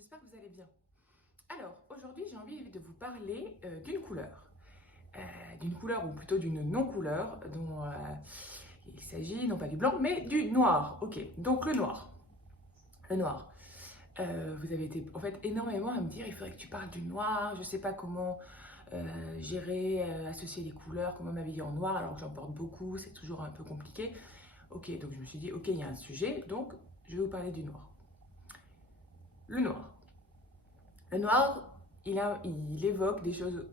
j'espère que vous allez bien. Alors, aujourd'hui, j'ai envie de vous parler d'une couleur ou plutôt d'une non-couleur dont il s'agit, non pas du blanc, mais du noir. Ok, donc le noir. Le noir. Vous avez été en fait énormément à me dire, il faudrait que tu parles du noir, je ne sais pas comment gérer, associer les couleurs, comment m'habiller en noir alors que j'en porte beaucoup, c'est toujours un peu compliqué. Ok, donc je me suis dit, ok, il y a un sujet, donc je vais vous parler du noir. Le noir. Le noir, il évoque des choses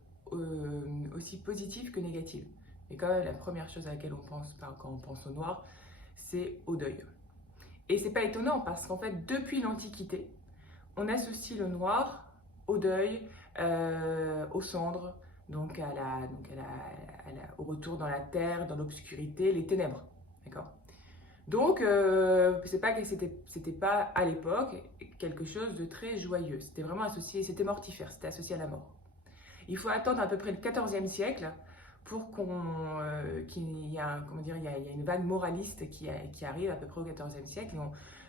aussi positives que négatives. Mais quand même, la première chose à laquelle on pense quand on pense au noir, c'est au deuil. Et c'est pas étonnant parce qu'en fait, depuis l'Antiquité, on associe le noir au deuil, aux cendres, donc, au retour dans la terre, dans l'obscurité, les ténèbres. D'accord? Donc, c'est pas que c'était pas à l'époque quelque chose de très joyeux. C'était vraiment associé, c'était mortifère, c'était associé à la mort. Il faut attendre à peu près le XIVe siècle pour qu'il y a, comment dire, il y a une vague moraliste qui arrive à peu près au XIVe siècle.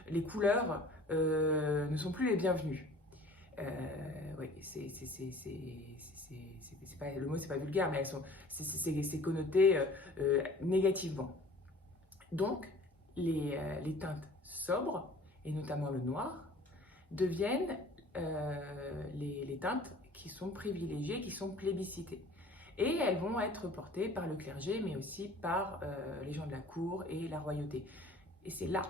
Les couleurs ne sont plus les bienvenues. Oui, le mot c'est pas vulgaire, mais c'est connoté négativement. Donc, les teintes sobres, et notamment le noir, deviennent les teintes qui sont privilégiées, qui sont plébiscitées. Et elles vont être portées par le clergé, mais aussi par les gens de la cour et la royauté. Et c'est là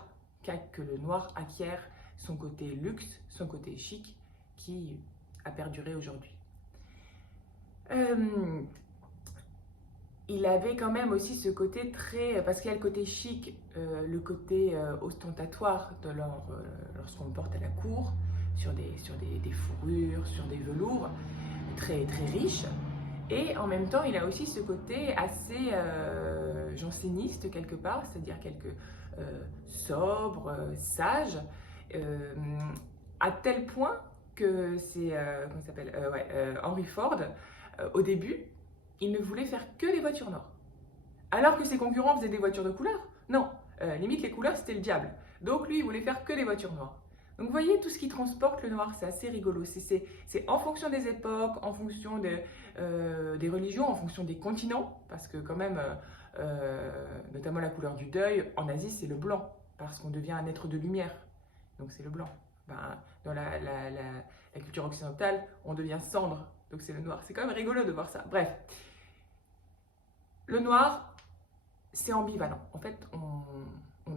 que le noir acquiert son côté luxe, son côté chic, qui a perduré aujourd'hui. Il avait quand même aussi ce côté très, parce qu'il y a le côté chic, le côté ostentatoire lorsqu'on le porte à la cour, sur des fourrures, sur des velours, très, très riches. Et en même temps, il a aussi ce côté assez janséniste quelque part, c'est-à-dire sobre, sage, à tel point que c'est, comment il s'appelle, Henry Ford, au début, il ne voulait faire que des voitures noires. Alors que ses concurrents faisaient des voitures de couleur, non, limite les couleurs c'était le diable. Donc lui il voulait faire que des voitures noires. Donc vous voyez tout ce qui transporte le noir, c'est assez rigolo. C'est en fonction des époques, en fonction des religions, en fonction des continents, parce que quand même, notamment la couleur du deuil, en Asie c'est le blanc, parce qu'on devient un être de lumière, donc c'est le blanc. Dans la culture occidentale, on devient cendre, donc c'est le noir. C'est quand même rigolo de voir ça. Bref. Le noir, c'est ambivalent. En fait, on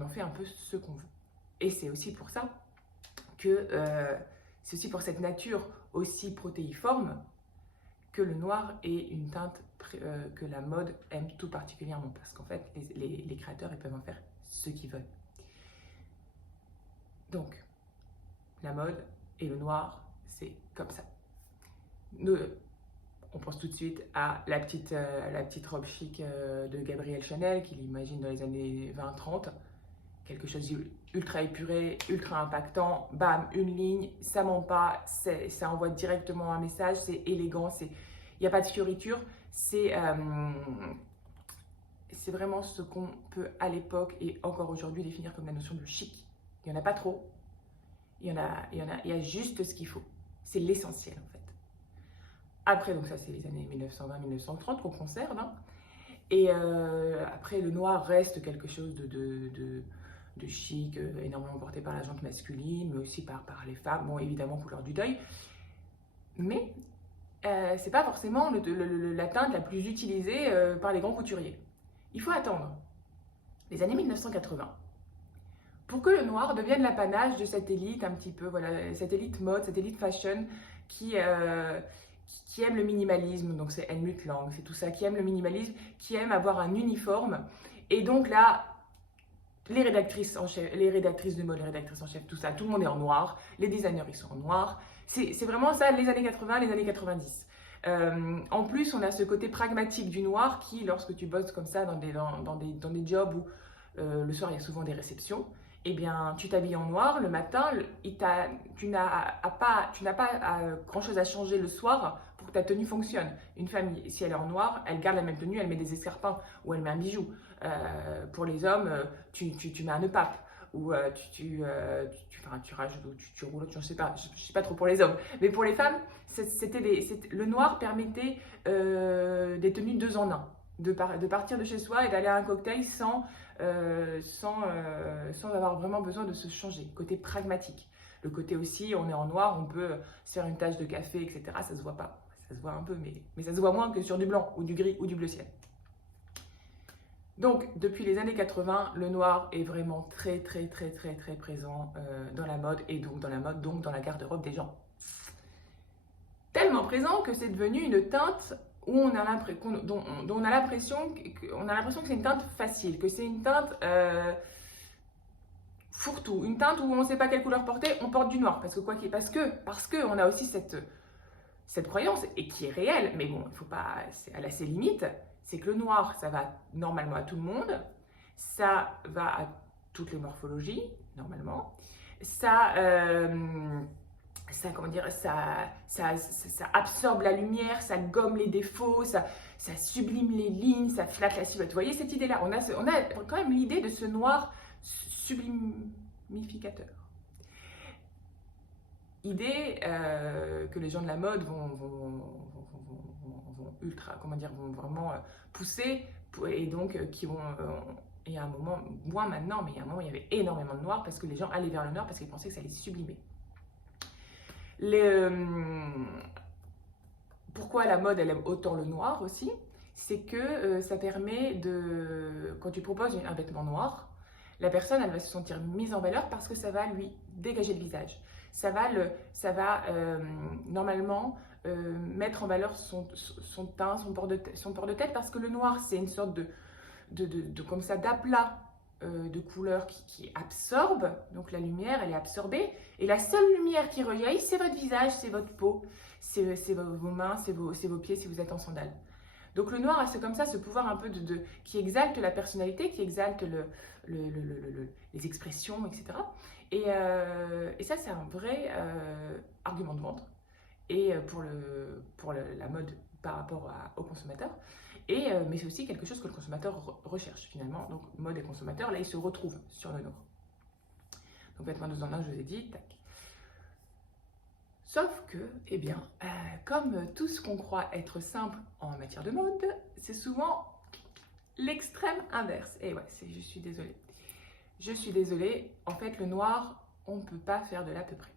en fait un peu ce qu'on veut. Et c'est aussi pour ça que c'est aussi pour cette nature aussi protéiforme que le noir est une teinte que la mode aime tout particulièrement. Parce qu'en fait, les créateurs, ils peuvent en faire ce qu'ils veulent. Donc, la mode et le noir, c'est comme ça. On pense tout de suite à la petite robe chic de Gabrielle Chanel, qu'il imagine dans les années 20-30. Quelque chose d'ultra épuré, ultra impactant, bam, une ligne, ça ment pas, ça envoie directement un message, c'est élégant, il n'y a pas de fioriture, c'est vraiment ce qu'on peut à l'époque et encore aujourd'hui définir comme la notion de chic. Il n'y en a pas trop, il y a juste ce qu'il faut, c'est l'essentiel en fait. Après, donc ça c'est les années 1920-1930 qu'on conserve. Hein. Et après, le noir reste quelque chose de chic, énormément porté par la gente masculine, mais aussi par les femmes, bon évidemment couleur du deuil. Mais c'est pas forcément la teinte la plus utilisée par les grands couturiers. Il faut attendre les années 1980 pour que le noir devienne l'apanage de cette élite un petit peu, voilà, cette élite mode, cette élite fashion qui aime le minimalisme, donc c'est Helmut Lang, c'est tout ça, qui aime le minimalisme, qui aime avoir un uniforme. Et donc là, les rédactrices de mode, les rédactrices en chef, tout ça, tout le monde est en noir, les designers ils sont en noir. C'est vraiment ça, les années 80, les années 90. En plus, on a ce côté pragmatique du noir qui, lorsque tu bosses comme ça dans des jobs où le soir il y a souvent des réceptions, eh bien, tu t'habilles en noir le matin, tu n'as pas grand-chose à changer le soir pour que ta tenue fonctionne. Une femme, si elle est en noir, elle garde la même tenue, elle met des escarpins ou elle met un bijou. Pour les hommes, tu mets un nœud pape. où enfin, tu rajoutes, ou tu roules, je sais pas trop pour les hommes, mais pour les femmes, le noir permettait des tenues 2 en 1, de partir de chez soi et d'aller à un cocktail sans avoir vraiment besoin de se changer, côté pragmatique. Le côté aussi, on est en noir, on peut se faire une tasse de café, etc. Ça se voit pas, ça se voit un peu, mais ça se voit moins que sur du blanc ou du gris ou du bleu ciel. Donc, depuis les années 80, le noir est vraiment très présent dans la mode et donc donc dans la garde-robe des gens. Tellement présent que c'est devenu une teinte où dont on a l'impression que c'est une teinte facile, que c'est une teinte fourre-tout, une teinte où on ne sait pas quelle couleur porter, on porte du noir parce que on a aussi cette croyance et qui est réelle, mais bon, il faut pas, elle a ses limites. C'est que le noir, ça va normalement à tout le monde, ça va à toutes les morphologies, normalement, comment dire, ça absorbe la lumière, ça gomme les défauts, ça sublime les lignes, ça flatte la silhouette. Vous voyez cette idée-là, on a quand même l'idée de ce noir sublimificateur. Idée que les gens de la mode vont ultra, comment dire, vont vraiment pousser, et donc qui vont, il y a un moment, moins maintenant, mais il y a un moment, il y avait énormément de noir parce que les gens allaient vers le noir parce qu'ils pensaient que ça allait sublimer. Pourquoi la mode, elle aime autant le noir aussi? C'est que ça permet de, quand tu proposes un vêtement noir, la personne, elle va se sentir mise en valeur parce que ça va lui dégager le visage. Ça va normalement mettre en valeur son teint, son port de tête, parce que le noir, c'est une sorte comme ça, d'aplat de couleur qui absorbe, donc la lumière, elle est absorbée, et la seule lumière qui rejaillit, c'est votre visage, c'est votre peau, c'est vos mains, c'est vos pieds si vous êtes en sandales. Donc le noir, c'est comme ça ce pouvoir un peu qui exalte la personnalité, qui exalte les expressions, etc. Et ça, c'est un vrai argument de vente et pour la mode par rapport au consommateur. Mais c'est aussi quelque chose que le consommateur recherche finalement. Donc mode et consommateur, là, ils se retrouvent sur le noir. Donc vêtements 2 en 1, je vous ai dit, tac. Sauf que, eh bien, comme tout ce qu'on croit être simple en matière de mode, c'est souvent l'extrême inverse. Et ouais, je suis désolée. Je suis désolée, en fait, le noir, on ne peut pas faire de l'à peu près.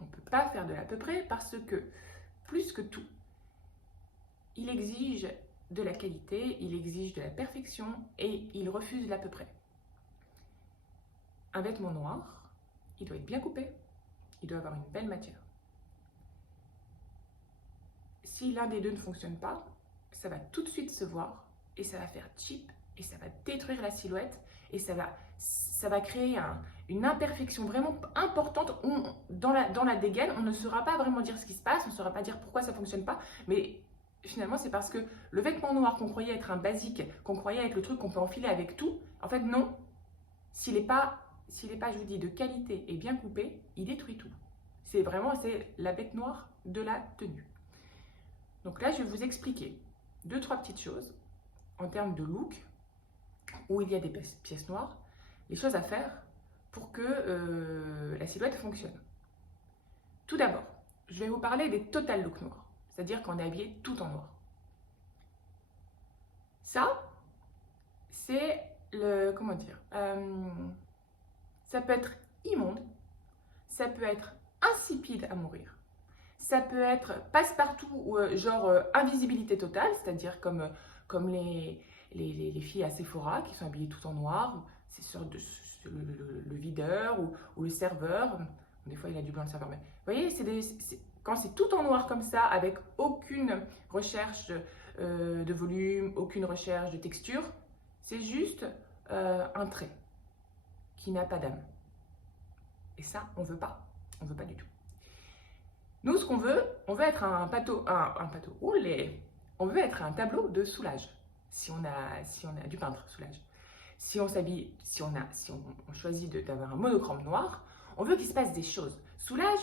On ne peut pas faire de l'à peu près parce que, plus que tout, il exige de la qualité, il exige de la perfection et il refuse l'à peu près. Un vêtement noir, il doit être bien coupé, il doit avoir une belle matière. Si l'un des deux ne fonctionne pas, ça va tout de suite se voir et ça va faire cheap et ça va détruire la silhouette et ça va créer une imperfection vraiment importante. Dans la dégaine, on ne saura pas vraiment dire ce qui se passe, on ne saura pas dire pourquoi ça ne fonctionne pas, mais finalement c'est parce que le vêtement noir qu'on croyait être un basique, qu'on croyait être le truc qu'on peut enfiler avec tout, en fait non, s'il n'est pas, je vous dis, de qualité et bien coupé, il détruit tout. C'est la bête noire de la tenue. Donc là, je vais vous expliquer 2-3 petites choses en termes de look, où il y a des pièces noires, les choses à faire pour que la silhouette fonctionne. Tout d'abord, je vais vous parler des total looks noirs, c'est-à-dire qu'on est habillé tout en noir. Ça, c'est comment dire, ça peut être immonde, ça peut être insipide à mourir. Ça peut être passe-partout, genre invisibilité totale, c'est-à-dire comme les filles à Sephora qui sont habillées tout en noir, c'est sur le videur ou le serveur. Des fois, il a du blanc le serveur, mais vous voyez, quand c'est tout en noir comme ça, avec aucune recherche de volume, aucune recherche de texture, c'est juste un trait qui n'a pas d'âme. Et ça, on veut pas du tout. Nous, ce qu'on veut, on veut être on veut être un tableau de Soulage, si on a du peintre Soulage. Si on s'habille, si on choisit d'avoir un monochrome noir, on veut qu'il se passe des choses. Soulage,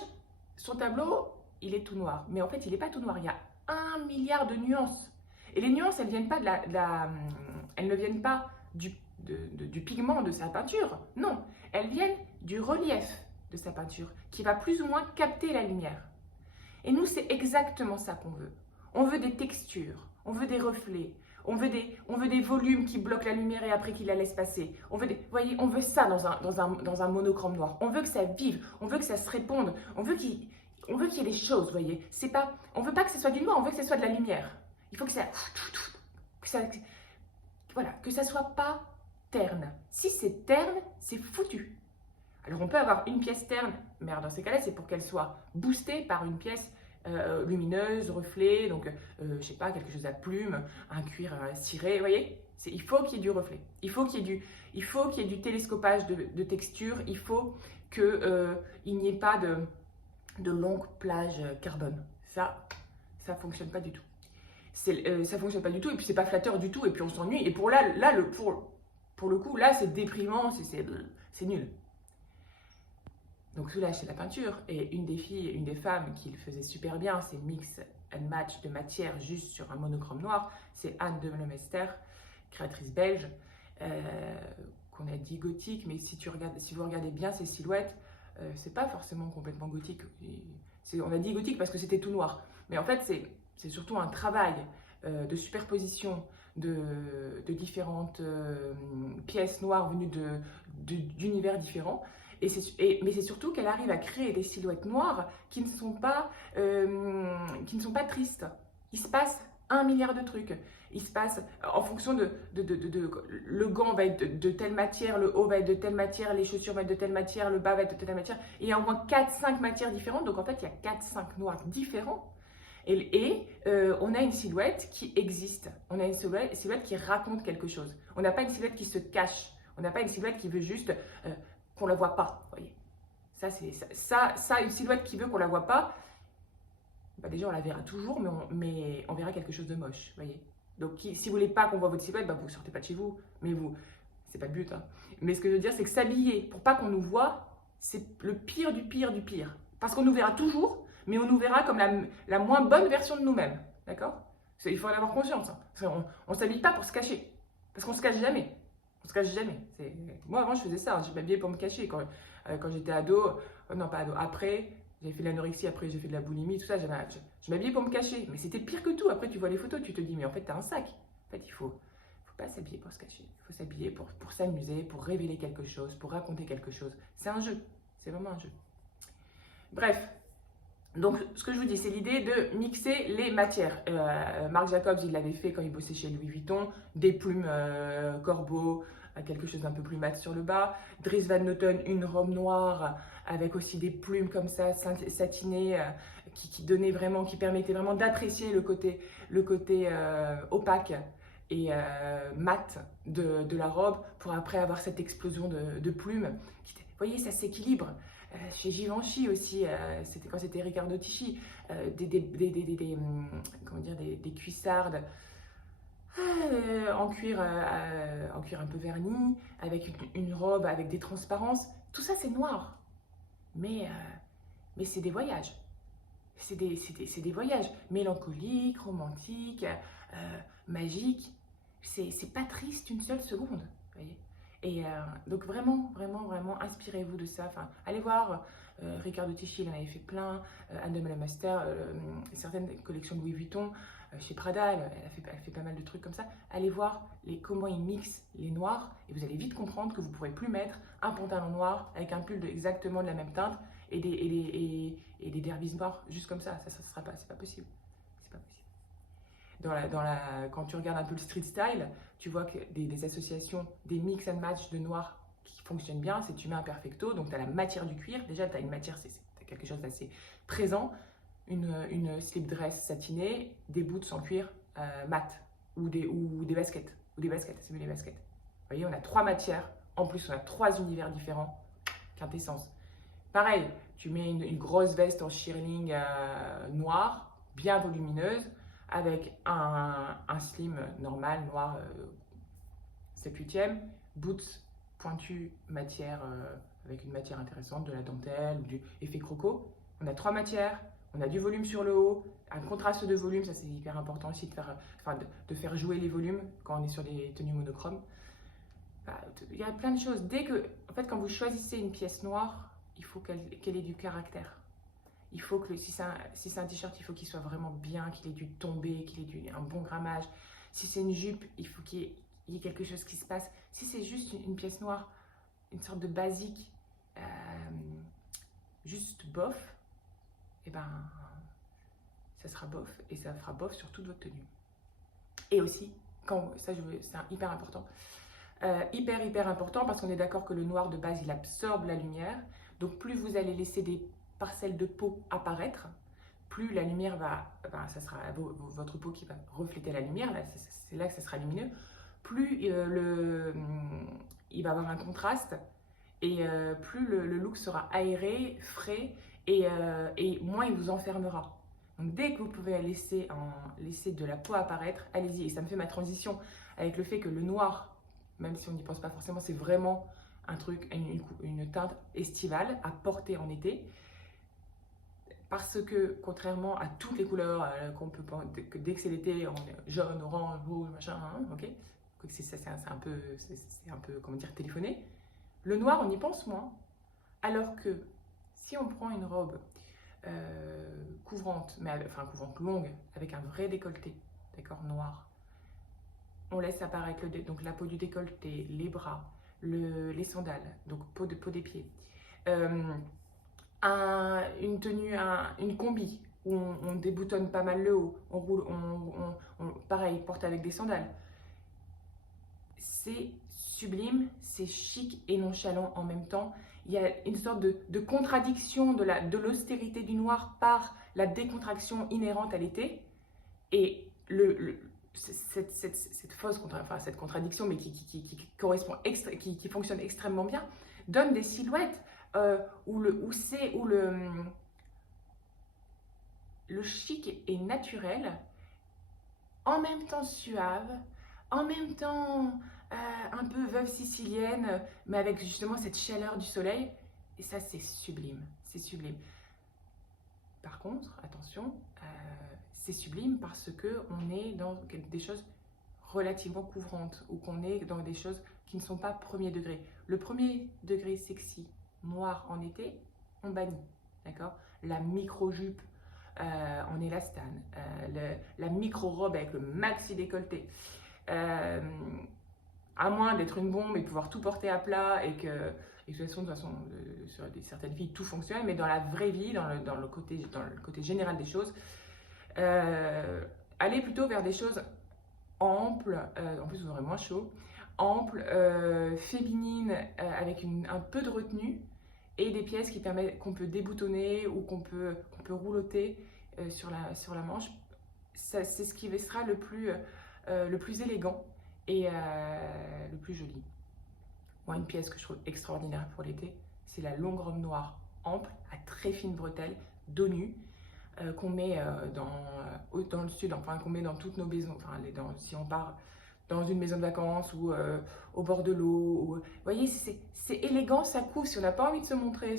son tableau, il est tout noir, mais en fait, il n'est pas tout noir. Il y a 1 milliard de nuances. Et les nuances, elles viennent pas elles ne viennent pas du pigment de sa peinture. Non, elles viennent du relief de sa peinture qui va plus ou moins capter la lumière. Et nous, c'est exactement ça qu'on veut. On veut des textures, on veut des reflets, on veut des volumes qui bloquent la lumière et après qui la laissent passer. Vous voyez, on veut ça dans un monochrome noir. On veut que ça vive, on veut que ça se réponde, on veut qu'il y ait des choses, vous voyez. On veut pas que ce soit du noir, on veut que ce soit de la lumière. Il faut que ça soit pas terne. Si c'est terne, c'est foutu. Alors on peut avoir une pièce terne, mais dans ces cas-là, c'est pour qu'elle soit boostée par une pièce lumineuse, reflet, donc je sais pas, quelque chose à plume, un cuir ciré, vous voyez, il faut qu'il y ait du reflet, il faut qu'il y ait du télescopage de texture, il faut qu'il n'y ait pas de longues plages carbone. Ça fonctionne pas du tout. Ça fonctionne pas du tout, et puis c'est pas flatteur du tout, et puis on s'ennuie, et pour le coup, là c'est déprimant, c'est nul. Donc celui-là, c'est la peinture. Et une des femmes qui le faisait super bien, c'est mix and match de matière juste sur un monochrome noir. C'est Anne de Mester, créatrice belge, qu'on a dit gothique, mais si vous regardez bien ses silhouettes, c'est pas forcément complètement gothique. On a dit gothique parce que c'était tout noir. Mais en fait, c'est surtout un travail de superposition de différentes pièces noires venues d'univers différents. Mais c'est surtout qu'elle arrive à créer des silhouettes noires qui ne sont pas tristes. Il se passe 1 milliard de trucs. Il se passe en fonction le gant va être de telle matière, le haut va être de telle matière, les chaussures vont être de telle matière, le bas va être de telle matière. Et il y a au moins 4-5 matières différentes. Donc en fait, il y a 4-5 noirs différents. Et on a une silhouette qui existe. On a une silhouette qui raconte quelque chose. On n'a pas une silhouette qui se cache. On n'a pas une silhouette qui veut juste qu'on ne la voit pas, voyez. Ça, une silhouette qui veut qu'on ne la voit pas, bah déjà on la verra toujours, mais on verra quelque chose de moche, voyez. Donc si vous voulez pas qu'on voit votre silhouette, bah vous sortez pas de chez vous, mais c'est pas le but, hein. Mais ce que je veux dire, c'est que s'habiller pour pas qu'on nous voit, c'est le pire du pire du pire. Parce qu'on nous verra toujours, mais on nous verra comme la moins bonne version de nous-mêmes, d'accord? Il faut en avoir conscience, hein. On ne s'habille pas pour se cacher, parce qu'on se cache jamais. On se cache jamais. Moi, avant, je faisais ça. Je m'habillais pour me cacher. Quand j'étais ado, non pas ado, après, j'ai fait de l'anorexie, après j'ai fait de la boulimie, tout ça. Je m'habillais pour me cacher. Mais c'était pire que tout. Après, tu vois les photos, tu te dis, mais en fait, t'as un sac. En fait, il faut pas s'habiller pour se cacher. Il faut s'habiller pour s'amuser, pour révéler quelque chose, pour raconter quelque chose. C'est un jeu. C'est vraiment un jeu. Bref. Donc, ce que je vous dis, c'est l'idée de mixer les matières. Marc Jacobs, il l'avait fait quand il bossait chez Louis Vuitton. Des plumes corbeau, quelque chose d'un peu plus mat sur le bas. Dries Van Noten, une robe noire avec aussi des plumes comme ça, satinées, qui permettaient vraiment d'apprécier le côté opaque et mat de la robe pour après avoir cette explosion de plumes. Vous voyez, ça s'équilibre. Chez Givenchy aussi, quand c'était Riccardo Tisci, des cuissardes en cuir un peu verni, avec une robe avec des transparences. Tout ça, c'est noir. Mais c'est des voyages. C'est des voyages mélancoliques, romantiques, magiques. C'est pas triste une seule seconde, vous voyez. Et donc vraiment, vraiment, vraiment, inspirez-vous de ça. Enfin, allez voir Riccardo Tisci, il en avait fait plein. Anne de Meulemeester, certaines collections de Louis Vuitton. Chez Prada, elle fait pas mal de trucs comme ça. Allez voir comment ils mixent les noirs et vous allez vite comprendre que vous ne pourrez plus mettre un pantalon noir avec un pull exactement de la même teinte et des derbies noirs juste comme ça. Ça sera pas, c'est pas possible. C'est pas possible. Quand tu regardes un peu le street style, tu vois que des associations, des mix and match de noir qui fonctionnent bien, c'est tu mets un perfecto, donc tu as la matière du cuir. Déjà, tu as une matière, t'as quelque chose d'assez présent. Une slip dress satinée, des boots en cuir mat ou des baskets. C'est mieux les baskets. Vous voyez, on a 3 matières. En plus, on a 3 univers différents. Quintessence. Pareil, tu mets une grosse veste en shearling noire, bien volumineuse, avec un slim normal, noir, 7/8e, boots pointus, matière, avec une matière intéressante, de la dentelle ou du effet croco. On a 3 matières. On a du volume sur le haut, un contraste de volume, ça c'est hyper important aussi de faire jouer les volumes quand on est sur des tenues monochromes. bah, il y a plein de choses. Dès que, en fait, quand vous choisissez une pièce noire, il faut qu'elle ait du caractère. Il faut que, si c'est un t-shirt, il faut qu'il soit vraiment bien, qu'il ait du tombé, qu'il ait un bon grammage. Si c'est une jupe, il faut qu'il y ait quelque chose qui se passe. Si c'est juste une pièce noire, une sorte de basique, euh, juste bof, et ben, ça sera bof et ça fera bof sur toute votre tenue. Et aussi, c'est hyper important. Hyper important parce qu'on est d'accord que le noir de base, il absorbe la lumière. Donc, plus vous allez laisser des parcelles de peau apparaître, plus la lumière ça sera votre peau qui va refléter la lumière, c'est là que ça sera lumineux, plus il va avoir un contraste et plus le look sera aéré, frais et moins il vous enfermera. Donc dès que vous pouvez laisser de la peau apparaître, allez-y. Et ça me fait ma transition avec le fait que le noir, même si on n'y pense pas forcément, c'est vraiment un truc, une teinte estivale à porter en été. Parce que, contrairement à toutes les couleurs qu'on peut que dès que c'est l'été, on est jaune, orange, rouge, machin, hein, ok. C'est un peu, comment dire, téléphoné. Le noir, on y pense moins. Alors que si on prend une robe couvrante, couvrante longue, avec un vrai décolleté, d'accord, noir, on laisse apparaître donc la peau du décolleté, les bras, les sandales, donc peau des pieds. Une tenue, une combi où on déboutonne pas mal le haut, on roule, pareil, porte avec des sandales. C'est sublime, c'est chic et nonchalant en même temps. Il y a une sorte de contradiction de l'austérité du noir par la décontraction inhérente à l'été. Et cette fausse cette contradiction, mais qui correspond, qui fonctionne extrêmement bien, donne des silhouettes où le chic est naturel, en même temps suave, en même temps un peu veuve sicilienne, mais avec justement cette chaleur du soleil. Et ça, c'est sublime, c'est sublime. Par contre, attention, c'est sublime parce qu'on est dans des choses relativement couvrantes ou qu'on est dans des choses qui ne sont pas premier degré. Le premier degré sexy, noir en été, on bannit, d'accord? La micro-jupe en élastane, la micro-robe avec le maxi décolleté, à moins d'être une bombe et de pouvoir tout porter à plat et que de toute façon, sur certaines filles, tout fonctionne, mais dans la vraie vie, dans le côté général des choses, allez plutôt vers des choses amples, en plus vous aurez moins chaud, amples, féminines, avec un peu de retenue, et des pièces qui permettent qu'on peut déboutonner ou qu'on peut roulotter sur la manche. C'est ce qui sera le plus élégant et le plus joli. Moi, une pièce que je trouve extraordinaire pour l'été, c'est la longue robe noire ample à très fines bretelles, dos nu, qu'on met dans le sud, enfin qu'on met dans toutes nos maisons, si on part dans une maison de vacances ou au bord de l'eau. Vous voyez, c'est élégant, ça couvre. Si on n'a pas envie de se montrer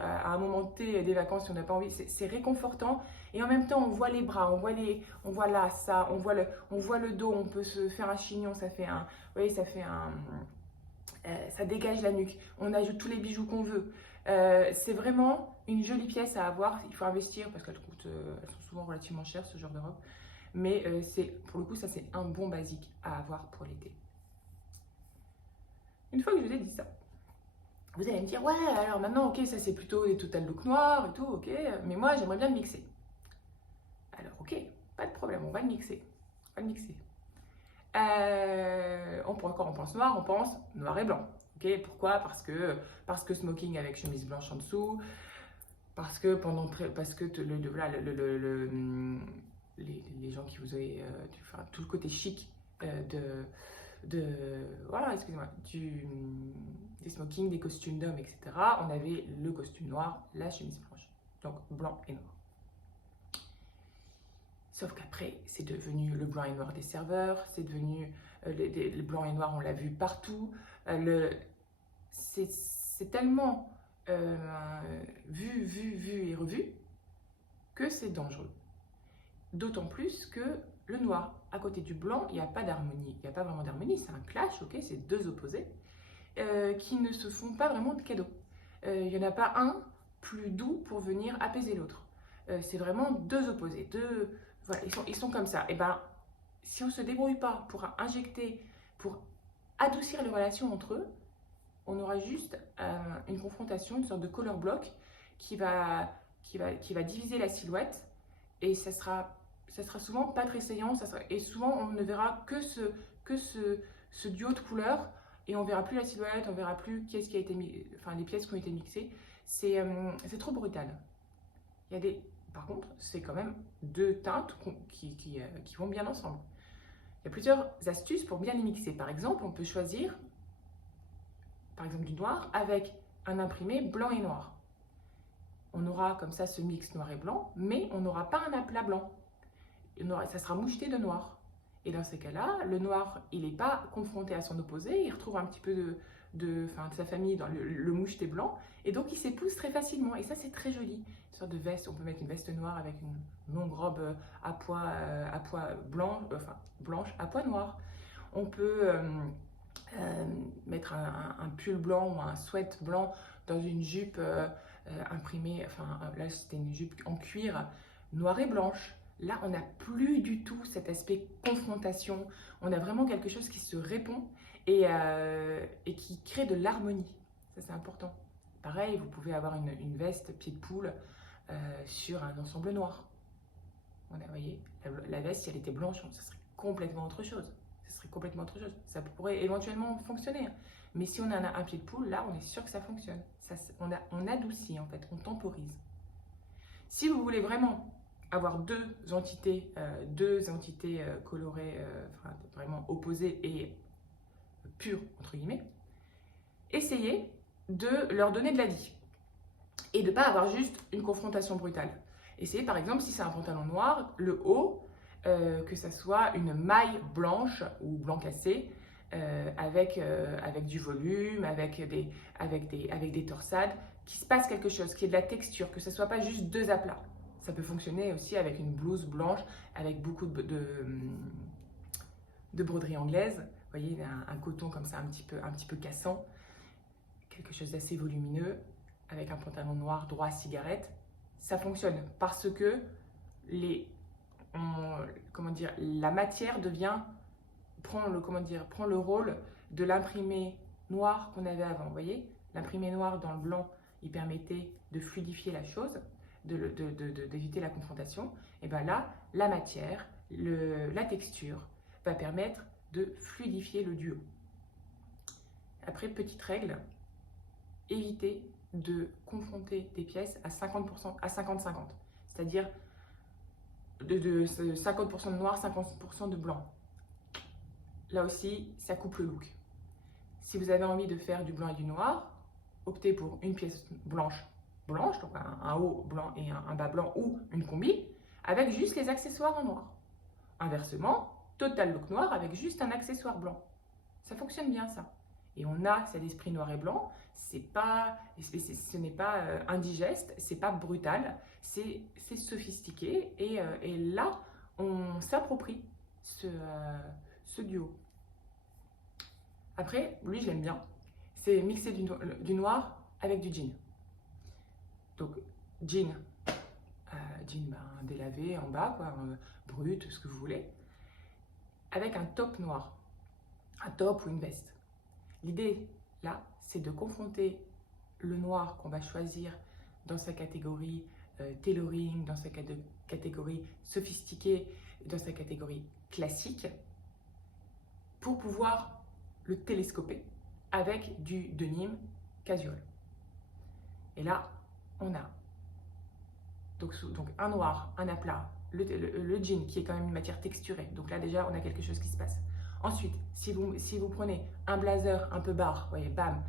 à un moment T des vacances, si on n'a pas envie, c'est réconfortant. Et en même temps, on voit les bras, on voit là, ça, on voit le dos, on peut se faire un chignon, ça fait ça dégage la nuque. On ajoute tous les bijoux qu'on veut. C'est vraiment une jolie pièce à avoir. Il faut investir parce qu'elles sont souvent relativement chères, ce genre de robe. Mais pour le coup, ça c'est un bon basique à avoir pour l'été. Une fois que je vous ai dit ça, vous allez me dire, ouais, alors maintenant, ok, ça c'est plutôt des total look noirs et tout, ok, mais moi j'aimerais bien le mixer. Alors, ok, pas de problème, on va le mixer. Quand on pense noir, on pense noir et blanc. Okay, pourquoi? Parce que smoking avec chemise blanche en dessous, parce que les gens qui vous avaient tout le côté chic des smokings, des costumes d'hommes, etc. On avait le costume noir, la chemise blanche, donc blanc et noir. Sauf qu'après, c'est devenu le blanc et noir des serveurs, c'est devenu le blanc et noir, on l'a vu partout. C'est tellement vu et revu que c'est dangereux. D'autant plus que le noir à côté du blanc, il n'y a pas d'harmonie. Il n'y a pas vraiment d'harmonie, c'est un clash, ok, c'est deux opposés qui ne se font pas vraiment de cadeaux. Il n'y en a pas un plus doux pour venir apaiser l'autre. C'est vraiment deux opposés, voilà, ils sont comme ça. Et ben, si on ne se débrouille pas pour injecter, pour adoucir les relations entre eux, on aura juste une confrontation, une sorte de color block qui va diviser la silhouette et ça sera souvent pas très saillant et souvent on ne verra que ce duo de couleurs et on verra plus la silhouette, on verra plus qu'est-ce qui a été enfin les pièces qui ont été mixées. C'est trop brutal. Par contre, c'est quand même deux teintes qui vont bien ensemble. Il y a plusieurs astuces pour bien les mixer. Par exemple, on peut choisir du noir avec un imprimé blanc et noir. On aura comme ça ce mix noir et blanc, mais on n'aura pas un aplat blanc. Ça sera moucheté de noir. Et dans ces cas-là, le noir, il n'est pas confronté à son opposé, il retrouve un petit peu de sa famille dans le moucheté blanc, et donc il s'épouse très facilement. Et ça, c'est très joli. Une sorte de veste, on peut mettre une veste noire avec une longue robe à pois blanche à pois noir. On peut mettre un pull blanc ou un sweat blanc dans une jupe imprimée, là c'était une jupe en cuir noire et blanche. Là, on n'a plus du tout cet aspect confrontation. On a vraiment quelque chose qui se répond et qui crée de l'harmonie. Ça, c'est important. Pareil, vous pouvez avoir une veste pied de poule sur un ensemble noir. Vous voyez, la veste, si elle était blanche, ça serait complètement autre chose. Ça pourrait éventuellement fonctionner. Mais si on a un pied de poule, là, on est sûr que ça fonctionne. On adoucit, en fait, on temporise. Si vous voulez vraiment avoir deux entités colorées, vraiment opposées et pures, entre guillemets, essayez de leur donner de la vie et de ne pas avoir juste une confrontation brutale. Essayez par exemple, si c'est un pantalon noir, le haut, que ça soit une maille blanche ou blanc cassé, avec du volume, avec des torsades, qu'il se passe quelque chose, qu'il y ait de la texture, que ce ne soit pas juste deux aplats. Ça peut fonctionner aussi avec une blouse blanche, avec beaucoup de broderie anglaise. Vous voyez, un coton comme ça, un petit peu cassant, quelque chose d'assez volumineux, avec un pantalon noir droit à cigarette. Ça fonctionne parce que la matière prend le rôle de l'imprimé noir qu'on avait avant. Vous voyez, l'imprimé noir dans le blanc, il permettait de fluidifier la chose, d'éviter la confrontation. Et bien là, la matière, la texture va permettre de fluidifier le duo. Après, petite règle, évitez de confronter des pièces à 50%, à 50-50. C'est-à-dire de 50% de noir, 50% de blanc. Là aussi, ça coupe le look. Si vous avez envie de faire du blanc et du noir, optez pour une pièce blanche, donc un haut blanc et un bas blanc ou une combi, avec juste les accessoires en noir. Inversement, total look noir avec juste un accessoire blanc. Ça fonctionne bien ça. Et on a cet esprit noir et blanc, ce n'est pas indigeste, c'est pas brutal, c'est sophistiqué et là, on s'approprie ce duo. Après, lui je l'aime bien, c'est mixer du noir avec du jean. Donc jean délavé en bas, brut, ce que vous voulez, avec un top noir, un top ou une veste. L'idée, là, c'est de confronter le noir qu'on va choisir dans sa catégorie tailoring, dans sa catégorie sophistiquée, dans sa catégorie classique, pour pouvoir le télescoper avec du denim casual. Et là, on a donc un noir, un aplat, le jean qui est quand même une matière texturée. Donc là, déjà, on a quelque chose qui se passe. Ensuite, si vous prenez un blazer un peu barre, vous voyez, bam,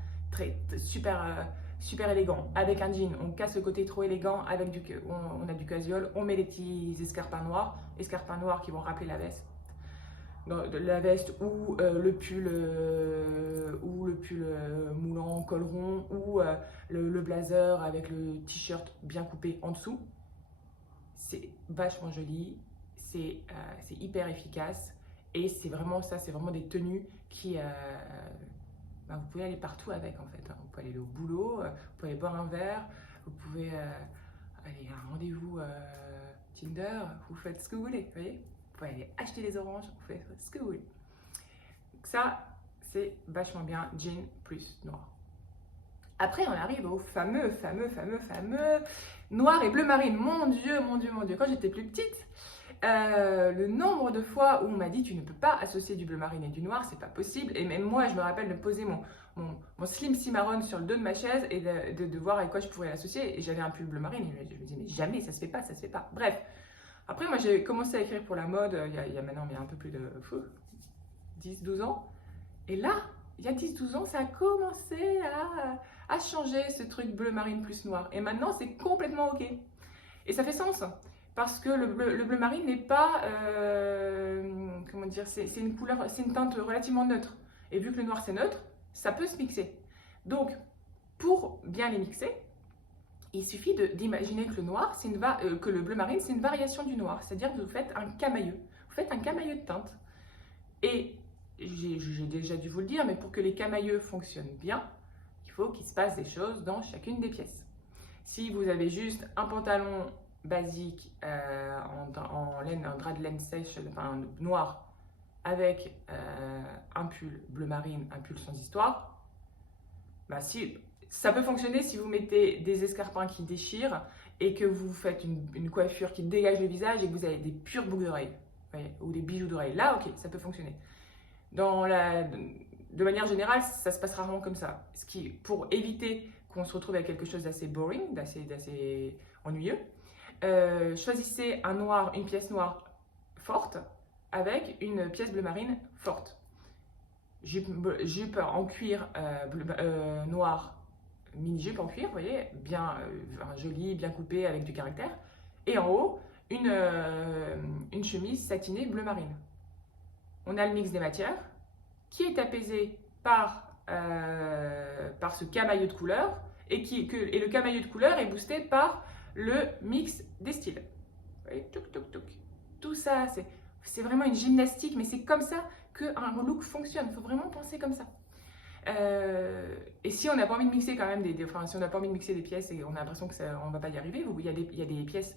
super élégant, avec un jean, on casse le côté trop élégant, on a du casual, on met des petits escarpins noirs qui vont rappeler la veste. La veste ou le pull moulant, col rond, ou le blazer avec le t-shirt bien coupé en dessous. C'est vachement joli, c'est hyper efficace. Et c'est vraiment ça, c'est vraiment des tenues qui... vous pouvez aller partout avec en fait. Vous pouvez aller au boulot, vous pouvez aller boire un verre, vous pouvez aller à un rendez-vous Tinder, vous faites ce que vous voulez, vous voyez. Vous pouvez aller acheter des oranges, vous faites ce que vous voulez. Donc ça, c'est vachement bien, jean plus noir. Après, on arrive au fameux noir et bleu marine. Mon Dieu, mon Dieu, mon Dieu. Quand j'étais plus petite, le nombre de fois où on m'a dit tu ne peux pas associer du bleu marine et du noir, c'est pas possible. Et même moi, je me rappelle de poser mon slim cimarron sur le dos de ma chaise et de voir avec quoi je pourrais l'associer. Et j'avais un pull bleu marine. Et je me disais, mais jamais, ça se fait pas, ça se fait pas. Bref. Après, moi, j'ai commencé à écrire pour la mode il y a maintenant un peu plus de 10-12 ans. Et là, il y a 10-12 ans, ça a commencé à changer ce truc bleu marine plus noir. Et maintenant, c'est complètement OK. Et ça fait sens. Parce que le bleu marine n'est pas, comment dire, c'est une couleur, c'est une teinte relativement neutre. Et vu que le noir c'est neutre, ça peut se mixer. Donc, pour bien les mixer, il suffit d'imaginer que que le bleu marine c'est une variation du noir. C'est-à-dire que vous faites un camailleux. Vous faites un camailleux de teinte. Et j'ai déjà dû vous le dire, mais pour que les camailleux fonctionnent bien, il faut qu'il se passe des choses dans chacune des pièces. Si vous avez juste un pantalon basique en laine, un drap de laine sèche, enfin noir, avec un pull bleu marine, un pull sans histoire, ça peut fonctionner si vous mettez des escarpins qui déchirent et que vous faites une coiffure qui dégage le visage et que vous avez des pures boucles d'oreilles ou des bijoux d'oreilles. Là, ok, ça peut fonctionner. De manière générale, ça se passe rarement comme ça. Pour éviter qu'on se retrouve avec quelque chose d'assez boring, d'assez ennuyeux, choisissez une pièce noire forte avec une pièce bleu marine forte. Jupe en cuir noir, mini-jupe en cuir, vous voyez, bien jolie, bien coupée avec du caractère. Et en haut, une chemise satinée bleu marine. On a le mix des matières qui est apaisé par ce camailleux de couleurs et le camailleux de couleurs est boosté par le mix des styles. Vous voyez, touc, touc, touc. Tout ça, c'est vraiment une gymnastique, mais c'est comme ça qu'un look fonctionne. Il faut vraiment penser comme ça. Et si on n'a pas envie de mixer quand même si on n'a pas envie de mixer des pièces et on a l'impression qu'on ne va pas y arriver, il y a des pièces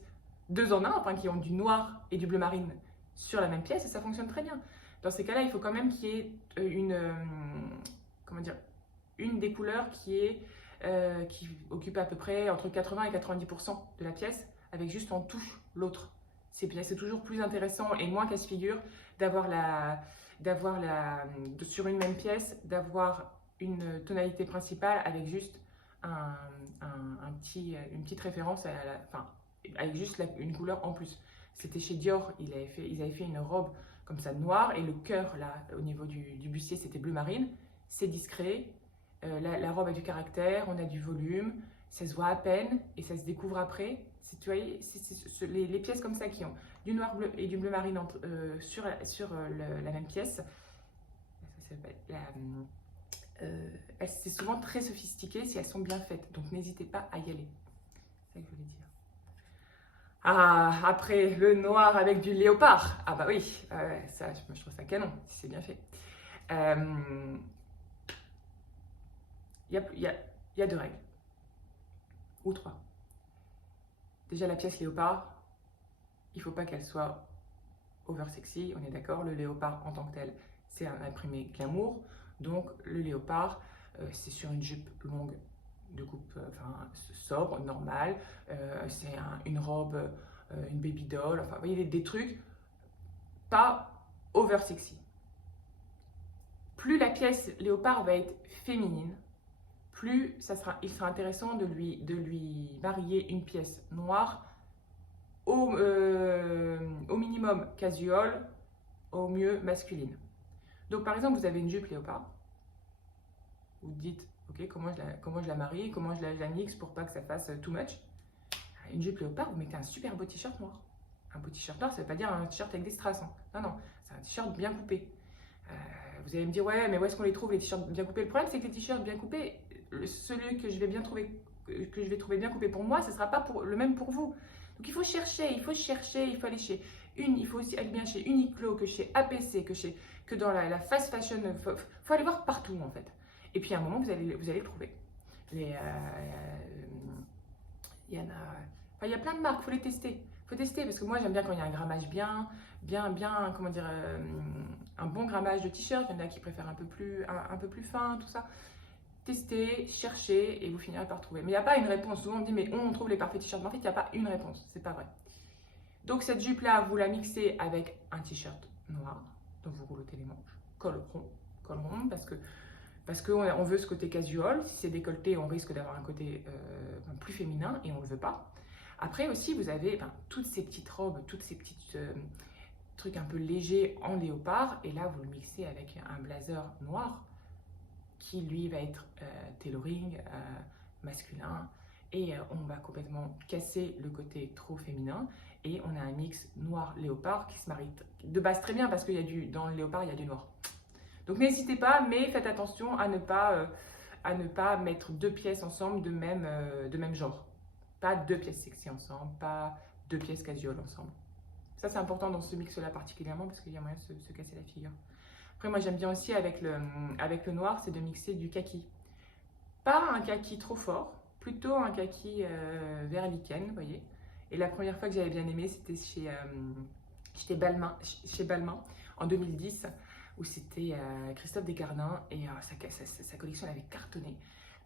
2 en 1, qui ont du noir et du bleu marine sur la même pièce et ça fonctionne très bien. Dans ces cas-là, il faut quand même qu'il y ait une des couleurs qui occupe à peu près entre 80 et 90% de la pièce, avec juste en touche l'autre. C'est toujours plus intéressant et moins casse-figure sur une même pièce, d'avoir une tonalité principale avec juste une petite référence avec juste une couleur en plus. C'était chez Dior, ils avaient fait une robe comme ça noire et le cœur là au niveau du bustier c'était bleu marine. C'est discret, la robe a du caractère, on a du volume, ça se voit à peine et ça se découvre après. Tu vois, les pièces comme ça qui ont du noir bleu et du bleu marine sur la même pièce, c'est souvent très sophistiqué si elles sont bien faites. Donc n'hésitez pas à y aller. C'est ça que je voulais dire. Ah, après le noir avec du léopard. Ah bah oui, ça, je trouve ça canon si c'est bien fait. Il y a 2 règles. Ou 3. Déjà la pièce léopard, il ne faut pas qu'elle soit over sexy, on est d'accord. Le léopard en tant que tel, c'est un imprimé glamour. Donc le léopard, c'est sur une jupe longue de coupe sobre, normale. C'est une robe, une baby doll, vous voyez des trucs pas over sexy. Plus la pièce léopard va être féminine, plus il sera intéressant de lui marier une pièce noire au minimum casual, au mieux masculine. Donc par exemple, vous avez une jupe léopard, vous dites, ok, comment je la marie, comment je la mixe pour pas que ça fasse too much. Une jupe léopard, vous mettez un super beau t-shirt noir. Un beau t-shirt noir, ça ne veut pas dire un t-shirt avec des strass. Hein. Non, c'est un t-shirt bien coupé. Vous allez me dire, ouais, mais où est-ce qu'on les trouve les t-shirts bien coupés? Le problème, c'est que les t-shirts bien coupés, celui que je vais trouver bien coupé pour moi, ce ne sera pas le même pour vous. Donc il faut chercher, il faut aller chez il faut aussi aller bien chez Uniqlo, que chez APC, que dans la fast fashion. Faut aller voir partout en fait. Et puis à un moment, vous allez le trouver. Il y en a, enfin, il y a plein de marques, il faut les tester. Il faut tester parce que moi j'aime bien quand il y a un grammage bien, comment dire, un bon grammage de t-shirt. Il y en a qui préfèrent un peu plus fin, tout ça. Testez, cherchez et vous finirez par trouver. Mais il n'y a pas une réponse. Souvent on me dit mais on trouve les parfaits t-shirts. Mais en fait, il n'y a pas une réponse. C'est pas vrai. Donc cette jupe là, vous la mixez avec un t-shirt noir. Donc vous roulotez les manches, col rond parce qu'on veut ce côté casual. Si c'est décolleté, on risque d'avoir un côté plus féminin et on ne le veut pas. Après aussi, vous avez toutes ces petites robes, toutes ces petites trucs un peu légers en léopard. Et là, vous le mixez avec un blazer noir qui, lui, va être tailoring, masculin. Et on va complètement casser le côté trop féminin. Et on a un mix noir-léopard qui se marie de base très bien parce que dans le léopard, il y a du noir. Donc n'hésitez pas, mais faites attention à ne pas mettre deux pièces ensemble de même genre. Pas deux pièces sexy ensemble, pas deux pièces casual ensemble. Ça c'est important dans ce mix-là particulièrement parce qu'il y a moyen de se casser la figure. Après moi j'aime bien aussi avec le noir, c'est de mixer du kaki. Pas un kaki trop fort, plutôt un kaki vert lichen, vous voyez. Et la première fois que j'avais bien aimé, c'était chez Balmain en 2010. Où c'était Christophe Descardins et sa collection elle avait cartonné.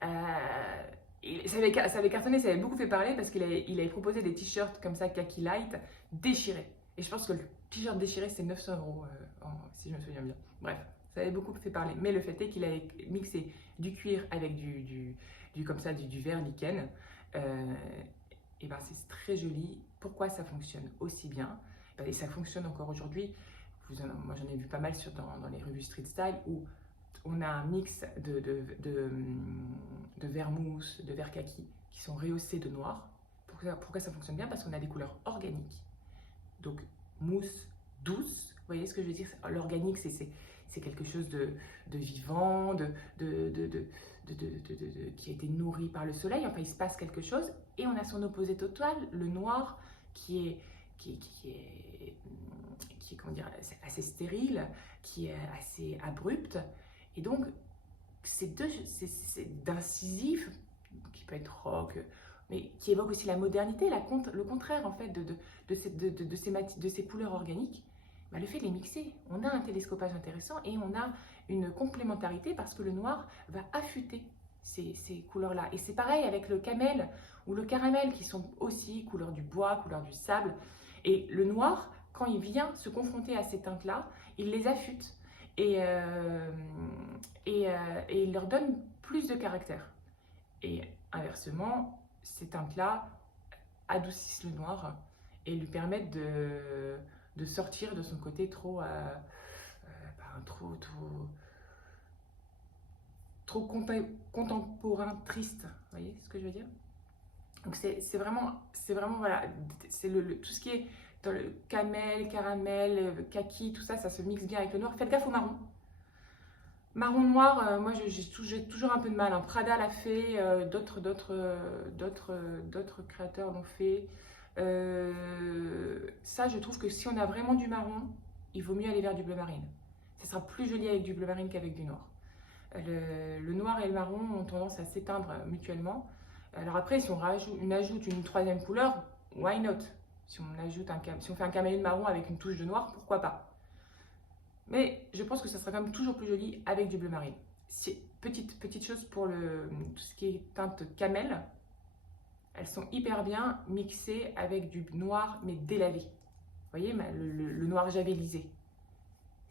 Ça avait cartonné, ça avait beaucoup fait parler parce qu'il avait proposé des t-shirts comme ça, kaki light, déchirés. Et je pense que le t-shirt déchiré c'était 900 €, si je me souviens bien. Bref, ça avait beaucoup fait parler. Mais le fait est qu'il avait mixé du cuir avec du vert lichen. Et ben c'est très joli. Pourquoi ça fonctionne aussi bien? Et ça fonctionne encore aujourd'hui. Moi j'en ai vu pas mal dans les revues street style où on a un mix de vert mousse, de vert kaki qui sont rehaussés de noir. Pourquoi ça fonctionne bien? Parce qu'on a des couleurs organiques. Donc mousse douce, vous voyez ce que je veux dire? L'organique c'est quelque chose de vivant, qui a été nourri par le soleil. Enfin il se passe quelque chose. Et on a son opposé total, le noir qui est comment dire, assez stérile, qui est assez abrupte. Et donc, c'est d'incisif, qui peut être rock, mais qui évoque aussi la modernité, le contraire en fait de ces couleurs organiques. Le fait de les mixer, on a un télescopage intéressant et on a une complémentarité parce que le noir va affûter ces couleurs-là. Et c'est pareil avec le camel ou le caramel qui sont aussi couleur du bois, couleur du sable. Et le noir, quand il vient se confronter à ces teintes-là, il les affûte et il leur donne plus de caractère. Et inversement, ces teintes-là adoucissent le noir et lui permettent de sortir de son côté trop contemporain, triste. Vous voyez ce que je veux dire? Donc c'est vraiment voilà, c'est tout ce qui est dans le camel, caramel, kaki, tout ça, ça se mixe bien avec le noir. Faites gaffe au marron. Marron noir, moi j'ai toujours un peu de mal. Prada l'a fait, d'autres créateurs l'ont fait. Ça, je trouve que si on a vraiment du marron, il vaut mieux aller vers du bleu marine. Ça sera plus joli avec du bleu marine qu'avec du noir. Le noir et le marron ont tendance à s'éteindre mutuellement. Alors après, si on ajoute une troisième couleur, why not? Si on fait un caméléon marron avec une touche de noir, pourquoi pas? Mais je pense que ça sera quand même toujours plus joli avec du bleu marine. Petite chose pour tout ce qui est teinte camel, elles sont hyper bien mixées avec du noir mais délavé. Vous voyez, le noir javelisé.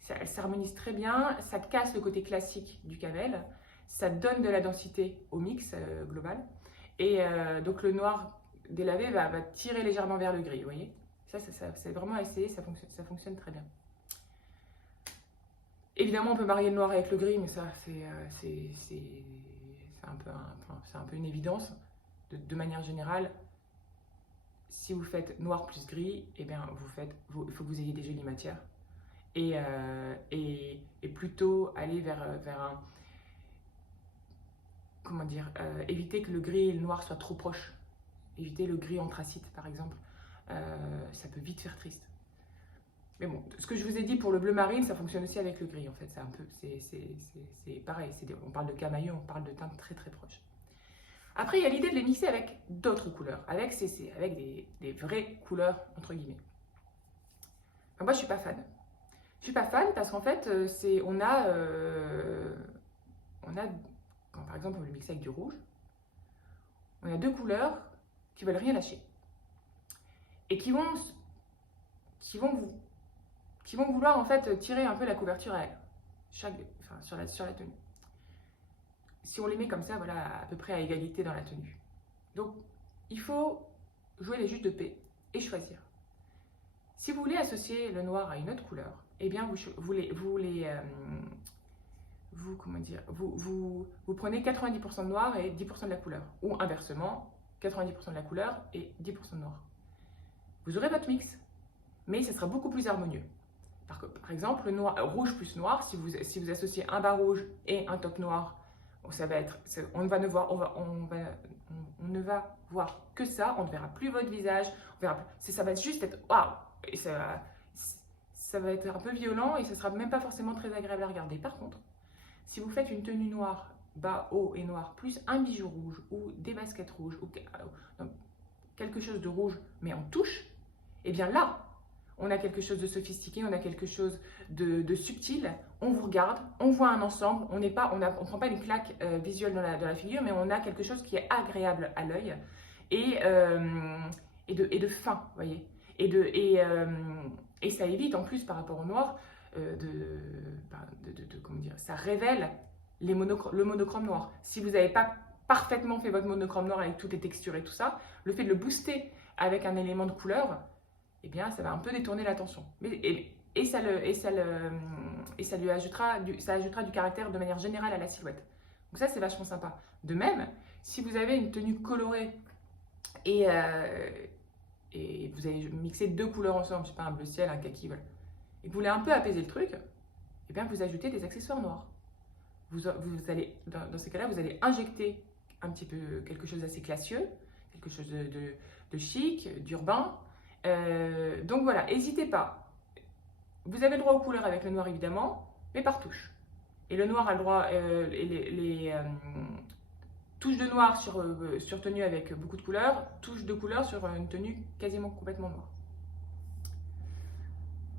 Ça s'harmonise très bien, ça casse le côté classique du camel, ça donne de la densité au mix global. Et donc le noir délavé va tirer légèrement vers le gris, vous voyez. Ça c'est vraiment à essayer, ça fonctionne très bien. Évidemment, on peut marier le noir avec le gris, mais ça, c'est un peu une évidence. De manière générale, si vous faites noir plus gris, eh bien, il faut que vous ayez des jolies matières. Et plutôt aller vers un... Comment dire, éviter que le gris et le noir soient trop proches. Éviter le gris anthracite, par exemple. Ça peut vite faire triste. Mais bon, ce que je vous ai dit pour le bleu marine, ça fonctionne aussi avec le gris en fait. C'est un peu, c'est pareil. On parle de camailleux, on parle de teintes très très proches. Après, il y a l'idée de les mixer avec d'autres couleurs, avec avec des vraies couleurs entre guillemets. Enfin, moi, je suis pas fan. Je suis pas fan parce qu'en fait, on a, quand par exemple on le mixe avec du rouge, on a deux couleurs qui veulent rien lâcher et qui vont vouloir en fait tirer un peu la couverture à sur la tenue. Si on les met comme ça, voilà, à peu près à égalité dans la tenue. Donc, il faut jouer les juges de paix et choisir. Si vous voulez associer le noir à une autre couleur, eh bien, vous prenez 90% de noir et 10% de la couleur. Ou inversement, 90% de la couleur et 10% de noir. Vous aurez votre mix, mais ce sera beaucoup plus harmonieux. Par exemple, le noir, rouge plus noir, si vous associez un bas rouge et un top noir, on ne va voir que ça, on ne verra plus votre visage, ça va juste être waouh, et ça va être un peu violent et ça sera même pas forcément très agréable à regarder. Par contre, si vous faites une tenue noire, bas, haut et noir, plus un bijou rouge ou des baskets rouges ou quelque chose de rouge mais en touche, et bien là, on a quelque chose de sophistiqué, on a quelque chose de subtil, on vous regarde, on voit un ensemble, on ne prend pas une claque visuelle dans la figure, mais on a quelque chose qui est agréable à l'œil et de fin, vous voyez. Et ça évite en plus par rapport au noir, comment dire, ça révèle le monochrome noir. Si vous n'avez pas parfaitement fait votre monochrome noir avec toutes les textures et tout ça, le fait de le booster avec un élément de couleur, eh bien, ça va un peu détourner l'attention. Et ça lui ajoutera du caractère de manière générale à la silhouette. Donc ça, c'est vachement sympa. De même, si vous avez une tenue colorée et vous avez mixé deux couleurs ensemble, je sais pas, un bleu ciel, un kaki, voilà, et que vous voulez un peu apaiser le truc, eh bien, vous ajoutez des accessoires noirs. Vous allez, dans ces cas-là, vous allez injecter un petit peu quelque chose d'assez classieux, quelque chose de chic, d'urbain. Donc voilà, n'hésitez pas. Vous avez le droit aux couleurs avec le noir évidemment, mais par touche. Et le noir a le droit, les touches de noir sur tenue avec beaucoup de couleurs, touches de couleurs sur une tenue quasiment complètement noire.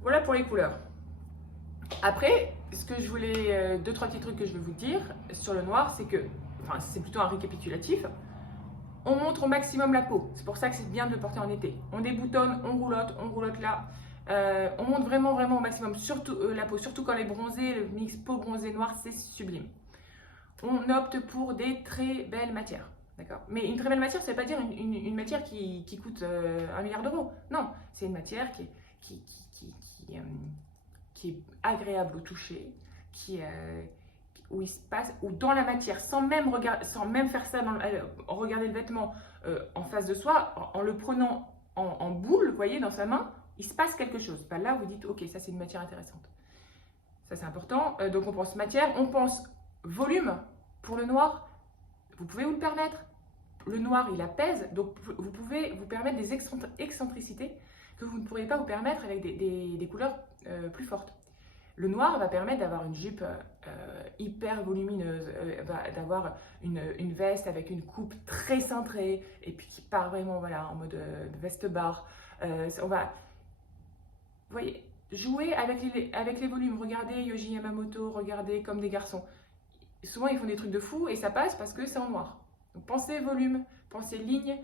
Voilà pour les couleurs. Après, deux, trois petits trucs que je vais vous dire sur le noir, c'est que, enfin c'est plutôt un récapitulatif, on montre au maximum la peau. C'est pour ça que c'est bien de le porter en été. On déboutonne, on roulotte là. On montre vraiment, vraiment au maximum, surtout la peau, surtout quand elle est bronzée, le mix peau bronzée noire, c'est sublime. On opte pour des très belles matières. D'accord. Mais une très belle matière, ça ne veut pas dire une matière qui coûte 1 milliard d'euros. Non, c'est une matière qui est agréable au toucher, où dans la matière, sans même faire ça, regarder le vêtement en face de soi, en le prenant en boule, vous voyez, dans sa main, il se passe quelque chose. Ben là, vous dites, ok, ça c'est une matière intéressante. Ça c'est important. Donc on pense matière, on pense volume. Pour le noir, vous pouvez vous le permettre. Le noir, il apaise, donc vous pouvez vous permettre des excentricités que vous ne pourriez pas vous permettre avec des couleurs plus fortes. Le noir va permettre d'avoir une jupe hyper volumineuse, d'avoir une veste avec une coupe très cintrée et puis qui part vraiment voilà, en mode veste barre. On va, vous voyez, jouer avec les volumes. Regardez Yohji Yamamoto, regardez Comme des garçons. Souvent, ils font des trucs de fou et ça passe parce que c'est en noir. Donc, pensez volume, pensez ligne.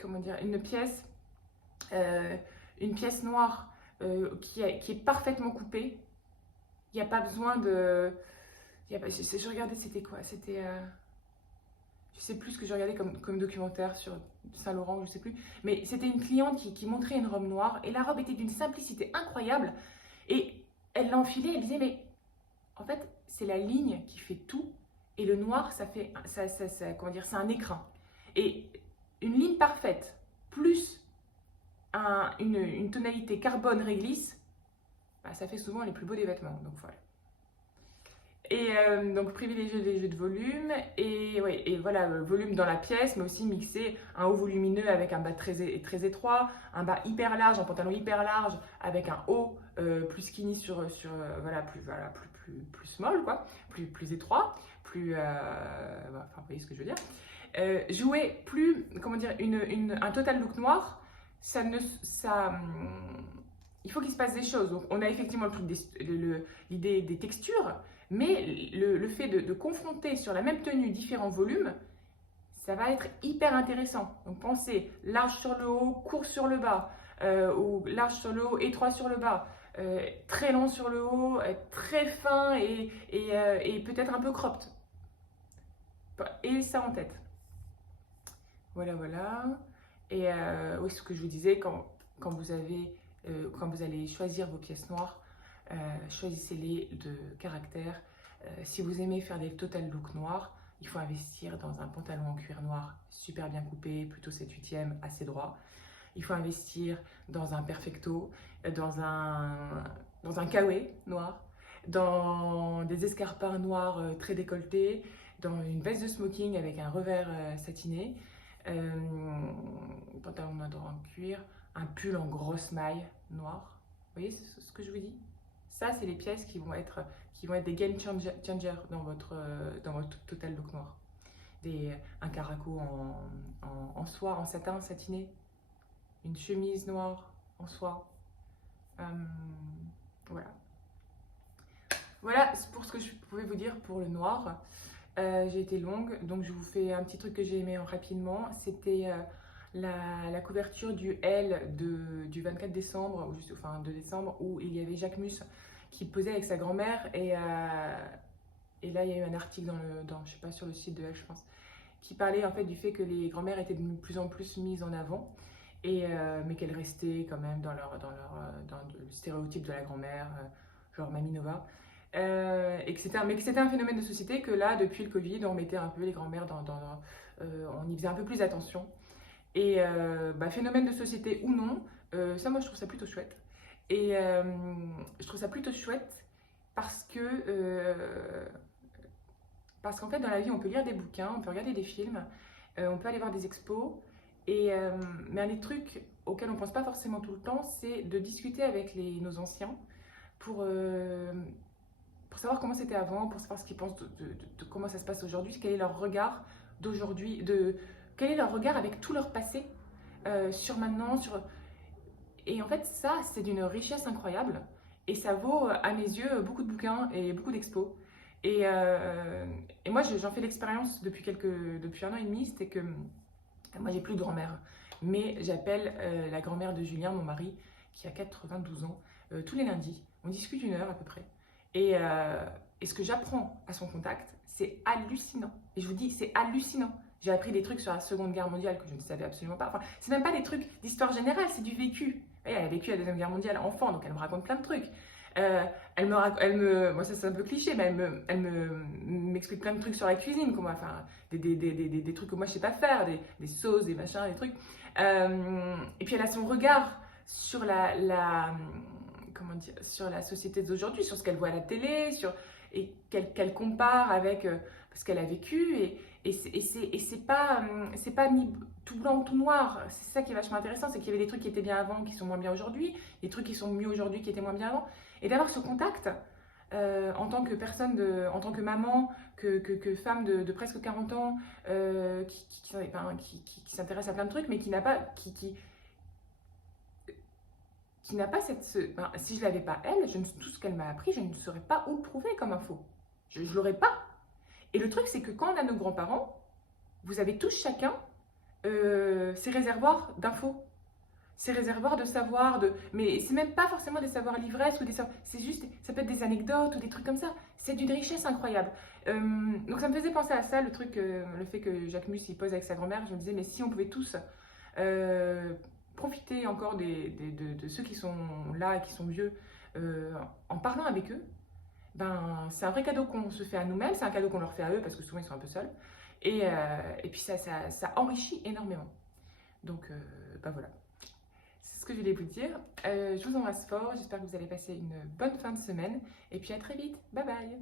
Comment dire, une pièce noire qui est parfaitement coupée. Il n'y a pas besoin de... je regardais, c'était quoi? C'était... je sais plus ce que j'ai regardé comme documentaire sur Saint-Laurent, je sais plus. Mais c'était une cliente qui montrait une robe noire et la robe était d'une simplicité incroyable. Et elle l'a enfilée, elle disait, mais en fait, c'est la ligne qui fait tout. Et le noir, comment dire, c'est un écrin. Et une ligne parfaite, plus une tonalité carbone réglisse, bah, ça fait souvent les plus beaux des vêtements. Donc voilà. Et donc privilégier les jeux de volume et, ouais, et voilà, volume dans la pièce, mais aussi mixer un haut volumineux avec un bas très étroit, un bas hyper large, un pantalon hyper large avec un haut plus skinny voilà, plus small, quoi, plus étroit, plus, enfin, vous voyez ce que je veux dire. Jouer plus, comment dire, un total look noir, il faut qu'il se passe des choses. Donc, on a effectivement le truc l'idée des textures, mais le fait de confronter sur la même tenue différents volumes, ça va être hyper intéressant. Donc, pensez large sur le haut, court sur le bas, ou large sur le haut, étroit sur le bas, très long sur le haut, très fin et peut-être un peu cropped. Et ça en tête. Voilà, voilà. Et oui, ce que je vous disais, quand vous allez choisir vos pièces noires, choisissez-les de caractère. Si vous aimez faire des total look noirs, il faut investir dans un pantalon en cuir noir super bien coupé, plutôt 7/8e, assez droit. Il faut investir dans un perfecto, dans un kawaii noir, dans des escarpins noirs très décolletés, dans une veste de smoking avec un revers satiné, pantalon en cuir, un pull en grosse maille noire. Vous voyez ce que je vous dis? Ça, c'est les pièces qui vont être des game changers dans votre total look noir. Un caraco en soie, en satin satiné, une chemise noire en soie. Voilà. Voilà pour ce que je pouvais vous dire pour le noir. J'ai été longue, donc je vous fais un petit truc que j'ai aimé rapidement. C'était la couverture du L du 24 décembre, enfin de décembre, où il y avait Jacques Mus qui posait avec sa grand-mère. Et là, il y a eu un article je sais pas, sur le site de Elle, je pense, qui parlait en fait du fait que les grand-mères étaient de plus en plus mises en avant, mais qu'elles restaient quand même dans le stéréotype de la grand-mère, genre Mamie Nova. Mais que c'était un phénomène de société, que là, depuis le Covid, on mettait un peu les grand-mères on y faisait un peu plus attention. Et phénomène de société ou non, ça, moi, je trouve ça plutôt chouette. Et je trouve ça plutôt chouette parce qu'en fait, dans la vie, on peut lire des bouquins, on peut regarder des films, on peut aller voir des expos. Mais un des trucs auxquels on ne pense pas forcément tout le temps, c'est de discuter avec nos anciens pour savoir comment c'était avant, pour savoir ce qu'ils pensent de comment ça se passe aujourd'hui, quel est leur regard d'aujourd'hui, quel est leur regard avec tout leur passé sur maintenant, Et en fait, ça, c'est d'une richesse incroyable. Et ça vaut, à mes yeux, beaucoup de bouquins et beaucoup d'expos. Et moi, j'en fais l'expérience depuis 1 an et demi, c'était que moi, j'ai plus de grand-mère. Mais j'appelle la grand-mère de Julien, mon mari, qui a 92 ans, tous les lundis. On discute 1 heure à peu près. Et ce que j'apprends à son contact, c'est hallucinant. Et je vous dis, c'est hallucinant. J'ai appris des trucs sur la Seconde Guerre mondiale que je ne savais absolument pas. Enfin, c'est même pas des trucs d'histoire générale, c'est du vécu. Et elle a vécu la Deuxième Guerre mondiale enfant, donc elle me raconte plein de trucs. Moi ça c'est un peu cliché, mais elle m'explique plein de trucs sur la cuisine, enfin, des trucs que moi je sais pas faire, des sauces, des machins, des trucs. Et puis elle a son regard sur comment dire, sur la société d'aujourd'hui, sur ce qu'elle voit à la télé, et qu'elle compare avec ce qu'elle a vécu. Et c'est pas ni tout blanc ou tout noir. C'est ça qui est vachement intéressant, c'est qu'il y avait des trucs qui étaient bien avant, qui sont moins bien aujourd'hui, des trucs qui sont mieux aujourd'hui, qui étaient moins bien avant. Et d'avoir ce contact en tant que personne, en tant que maman, que femme de presque 40 ans, qui s'intéresse à plein de trucs, mais qui n'a pas, si je l'avais pas elle, tout ce qu'elle m'a appris, je ne saurais pas où le trouver comme info. Je l'aurais pas. Et le truc, c'est que quand on a nos grands-parents, vous avez tous chacun ces réservoirs d'infos, ces réservoirs de savoir, mais c'est même pas forcément des savoirs l'ivresse ou c'est juste, ça peut être des anecdotes ou des trucs comme ça. C'est d'une richesse incroyable. Donc ça me faisait penser à ça, le fait que Jacques Mus il pose avec sa grand-mère. Je me disais, mais si on pouvait tous profiter encore de ceux qui sont là et qui sont vieux, en parlant avec eux, c'est un vrai cadeau qu'on se fait à nous-mêmes, c'est un cadeau qu'on leur fait à eux parce que souvent ils sont un peu seuls. Et puis ça enrichit énormément. Donc voilà, c'est ce que je voulais vous dire. Je vous embrasse fort, j'espère que vous allez passer une bonne fin de semaine et puis à très vite, bye bye.